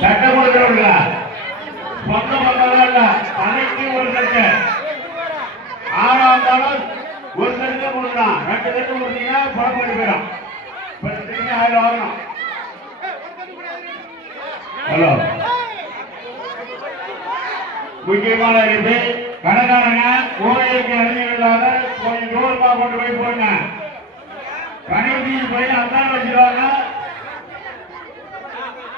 சட்டம் கொடுக்கிறவர்களா சொந்த பந்தம் தனக்கு ஒரு தட்டு ஆறாம் ஒரு தட்டு கொடுக்கலாம் 2 தட்டு கொடுத்தீங்கன்னா புறப்பட்டு போயிடும். திரும்பி 1000 ஆகணும். ஹலோ முக்கியமான இருக்கு கடைக்காரங்க கோயிலுக்கு இறங்கிவிடாத கொஞ்சம் தூரமா கொண்டு போய் போடுங்க. கடைக்கு போய் அதான் வச்சிருவாங்க.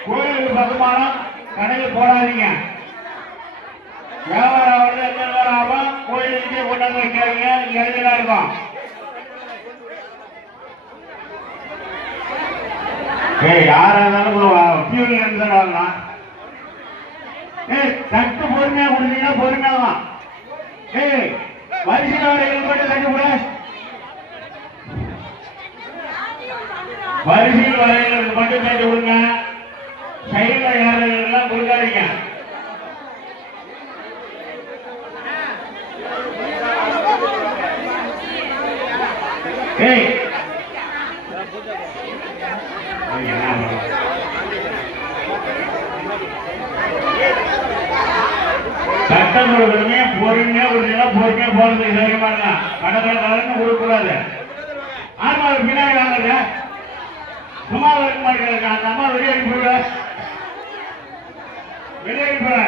கோயிலுக்கு பக்கமானம் கடைக்கு போடாதீங்க. வியாபாரம் வந்து எந்த நேரம் ஆகும் கோயிலுக்கு கொண்டாந்து வைக்காதீங்க. இறங்கிதான் இருக்கும். யாரா இருந்தாலும் பியூல் இருந்து வாங்கலாம். தட்டு பொறுமையா கொடுத்தீங்கன்னா பொறுமையா தான். வரிசையில் வரைகள் மட்டும் தட்டு கூட வரிசையில் வரைகளுக்கு மட்டும் தட்டு கொடுங்க. சைடுல யாரெல்லாம் கொடுக்காதீங்க. சட்டம் கொடுக்கணுமே பொறுமையா பொறுமையா போறது சரிமாங்க. கடற்கரை கொடுக்கூடாது. ஆமா பின்னாடி வாங்க சும்மா இருக்க மாட்டேங்க. அந்த அம்மா வெளியேறி போயிட வெளியேறி போற